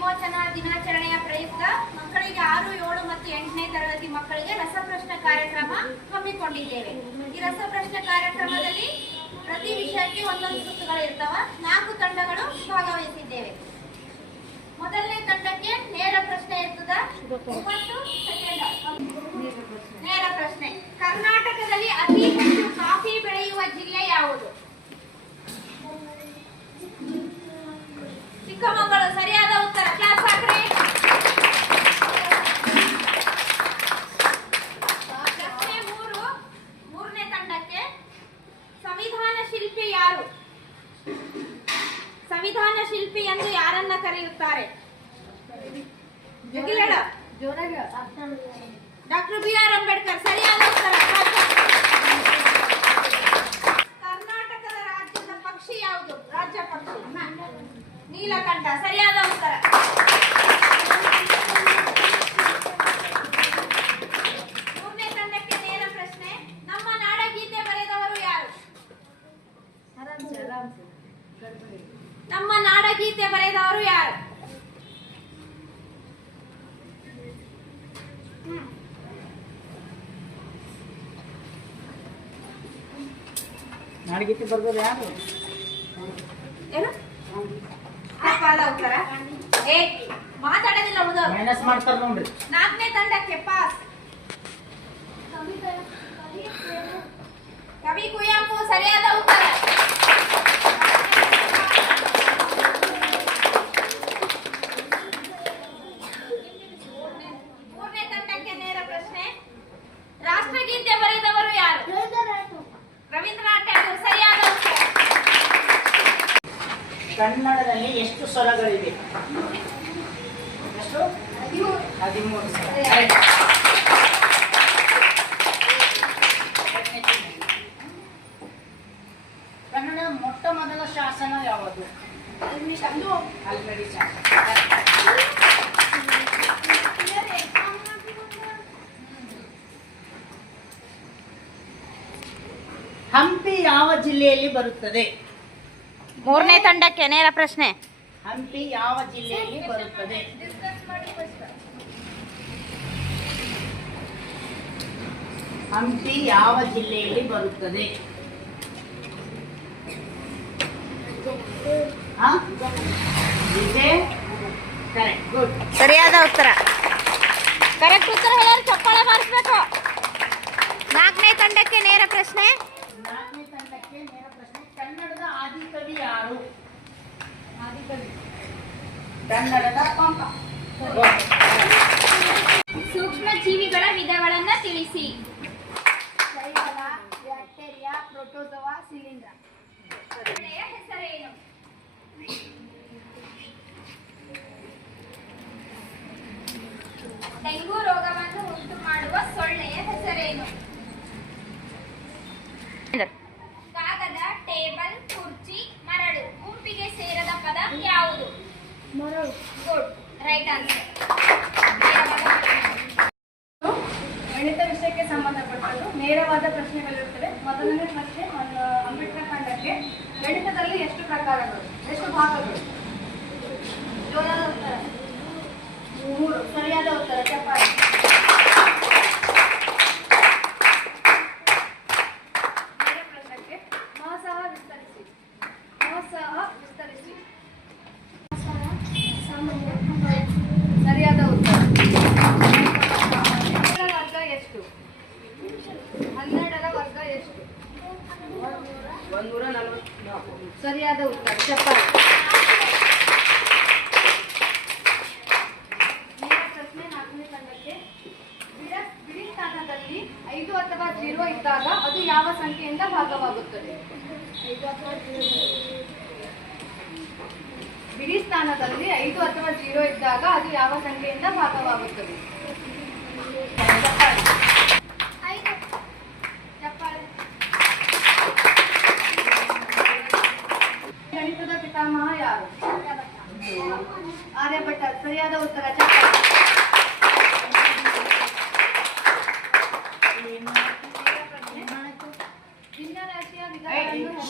ವಿಮೋಚನಾ ದಿನಾಚರಣೆಯ ಪ್ರಯುಕ್ತ ಮಕ್ಕಳಿಗೆ 6, 7 ಮತ್ತು 8ನೇ ತರಗತಿ ಮಕ್ಕಳಿಗೆ ರಸಪ್ರಶ್ನೆ ಕಾರ್ಯಕ್ರಮ ಹಮ್ಮಿಕೊಂಡಿದ್ದೇವೆ. ಈ ರಸಪ್ರಶ್ನೆ ಕಾರ್ಯಕ್ರಮದಲ್ಲಿ ಪ್ರತಿ ವಿಷಯಕ್ಕೆ ಒಂದೊಂದು ಸುತ್ತುಗಳು ಇರ್ತಾವ. 4 ತಂಡಗಳು ಭಾಗವಹಿಸಿದ್ದೇವೆ. ಮೊದಲನೇ ತಂಡಕ್ಕೆ ನೇರ ಪ್ರಶ್ನೆ ಇರ್ತದ ಮತ್ತು ನೇರ ಪ್ರಶ್ನೆ. ಕರ್ನಾಟಕದಲ್ಲಿ ಅತಿ ಹೆಚ್ಚು ಕಾಫಿ ಬೆಳೆಯುವ ಜಿಲ್ಲೆ ಯಾವುದು? ಚಿಕ್ಕಮಗಳೂರು. ಸರಿಯಾದ ಉತ್ತರ. ಕ್ಲಾಸ್ ಹಾಕ್ರಿ. ಪ್ರಶ್ನೆ 3 ಮೂರನೇ ತಂಡಕ್ಕೆ ಸಂವಿಧಾನ ಶಿಲ್ಪಿ ಯಾರು? ಸಂವಿಧಾನ ಶಿಲ್ಪಿ ಎಂದು ಯಾರನ್ನ ಕರೆಯುತ್ತಾರೆ? Doctor B R. ಅಂಬೇಡ್ಕರ್. ಸರಿಯಾದ ಉತ್ತರ. ಕರ್ನಾಟಕದ ರಾಜ್ಯದ ಪಕ್ಷಿ ಯಾವುದು? ರಾಜ್ಯ ಪಕ್ಷಿ ನೀಲಕಂಠ. ಸರಿಯಾದ ಉತ್ತರ. ಮೂರನೇ ತಂಡಕ್ಕೆ ನೇರ ಪ್ರಶ್ನೆ. ನಮ್ಮ ನಾಡಗೀತೆ ಬರೆದವರು ಯಾರು? ನಮ್ಮ ನಾಡಗೀತೆ ಬರೆದವರು ಯಾರು? ನಾಡಗೀತೆ ಬರೆದವರು ಯಾರು? ಏನು ಉತ್ತರ? ಮಾತಾಡೋದಿಲ್ಲ. ಮೈನಸ್ ಮಾಡ್ತಾರ ನೋಡ್ರಿ. 4ನೇ ತಂಡಕ್ಕೆ ಪಾಸ್. ಕವಿ ಕುವೆಂಪು. ಸರಿಯಾದ ಉತ್ತರ. ಮೂರನೇ ತಂಡಕ್ಕೆ ನೇರ ಪ್ರಶ್ನೆ. ರಾಷ್ಟ್ರಗೀತೆ ಬರೆದವರು ಯಾರು? ರವೀಂದ್ರನಾಥ್ ಟ್ಯಾಗೋರ್. ಸರಿಯಾದ ಉತ್ತರ. ಕನ್ನಡದಲ್ಲಿ ಎಷ್ಟು ಸ್ವರಗಳಿವೆ? ಎಷ್ಟು? 13 ಸ್ವರ. ಕನ್ನಡ ಮೊಟ್ಟ ಮೊದಲ ಶಾಸನ ಯಾವುದು? ಅಲ್ಮಿಡಿ ಶಾಸನ. ಹಂಪಿ ಯಾವ ಜಿಲ್ಲೆಯಲ್ಲಿ ಬರುತ್ತದೆ? ಮೂರನೇ ತಂಡಕ್ಕೆ ನೇರ ಪ್ರಶ್ನೆ. ಹಂಪಿ ಯಾವ ಜಿಲ್ಲೆಯಲ್ಲಿ ಬರುತ್ತದೆ? ಹಂಪಿ ಯಾವ ಜಿಲ್ಲೆಯಲ್ಲಿ ಬರುತ್ತದೆ? ಕರೆಕ್ಟ್. ಗುಡ್. ಸರಿಯಾದ ಉತ್ತರ. ಕರೆಕ್ಟ್ ಉತ್ತರ ಹೇಳೋರು ಚಪ್ಪಾಳೆ ಮಾಡಿಸ್ಬೇಕು. 4ನೇ ತಂಡಕ್ಕೆ ನೇರ ಪ್ರಶ್ನೆ. 4ನೇ ತಂಡಕ್ಕೆ ನೇರ ಪ್ರಶ್ನೆ. ಕನ್ನಡದ ಆದಿಕವಿ ಯಾರು? ಕನ್ನಡದ ಪಂಪ. ಸೂಕ್ಷ್ಮ ಜೀವಿಗಳ ವಿಧಗಳನ್ನ ತಿಳಿಸಿ. ಬ್ಯಾಕ್ಟೀರಿಯಾ, ಪ್ರೋಟೋಜೋವಾ, ಶಿಲೀಂಧ್ರ. ಹೆಸರೇನು? ಡೆಂಗು ರೋಗವನ್ನು ಉಂಟು ಮಾಡುವ ಸೊಳ್ಳೆಯ ಹೆಸರೇನು? ಕಾಗದ, ಟೇಬಲ್, ಕುರ್ಚಿ, ಮರಳು. ಗುಂಪಿಗೆ ಸೇರದ ಪದ ಯಾವುದು? ಮರಳು. ಗುಡ್. Right answer. ಗಣಿತ ವಿಷಯಕ್ಕೆ ಸಂಬಂಧಪಟ್ಟದ್ದು ನೇರವಾದ ಪ್ರಶ್ನೆಗಳಿರುತ್ತವೆ. ಮೊದಲನೇ ಪ್ರಶ್ನೆ ಅಂಬೇಡ್ಕರ್ ತಂಡಕ್ಕೆ. ಗಣಿತದಲ್ಲಿ ಎಷ್ಟು ಪ್ರಕಾರಗಳು, ಎಷ್ಟು ಭಾಗಗಳು? ಜೋರಾದ ಉತ್ತರ. 3. ಸರಿಯಾದ ಉತ್ತರ. ಚಪ್ಪಾಳೆ. ನೇರ ಪ್ರಶ್ನೆಗೆ ಮಹಸಹ ವಿಸ್ತರಿಸಿ. ಮಹಸಹ ವಿಸ್ತರಿಸಿ. ಸರಿಯಾದ ಉತ್ತರ. ವರ್ಗ ಎಷ್ಟು? 12ರ ವರ್ಗ ಎಷ್ಟು? 144. ಸರಿಯಾದ ಉತ್ತರ. ಚಪ್ಪಾಳೆ. ನೇರ ಪ್ರಶ್ನೆ. 4ನೇ ತಂಡಕ್ಕೆ. ಬಿಡಿ ಸ್ಥಾನದಲ್ಲಿ 5 ಅಥವಾ 0 ಇದ್ದಾಗ ಅದು ಯಾವ ಸಂಖ್ಯೆಯಿಂದ ಭಾಗವಾಗುತ್ತದೆ? ಬಿಡಿ ಸ್ಥಾನದಲ್ಲಿ 5 ಅಥವಾ 0 ಇದ್ದಾಗ ಅದು ಯಾವ ಸಂಖ್ಯೆಯಿಂದ ಭಾಗವಾಗುತ್ತದೆ? ಚಪ್ಪಾಳೆ. ಗಣಿತದ ಪಿತಾಮಹ ಯಾರು? ಆರ್ಯಭಟ್ಟ. ಸರಿಯಾದ ಉತ್ತರ. ಚಪ್ಪಾಳೆ. ಭಿನ್ನರಾಶಿಯ ವಿಧಾನವನ್ನು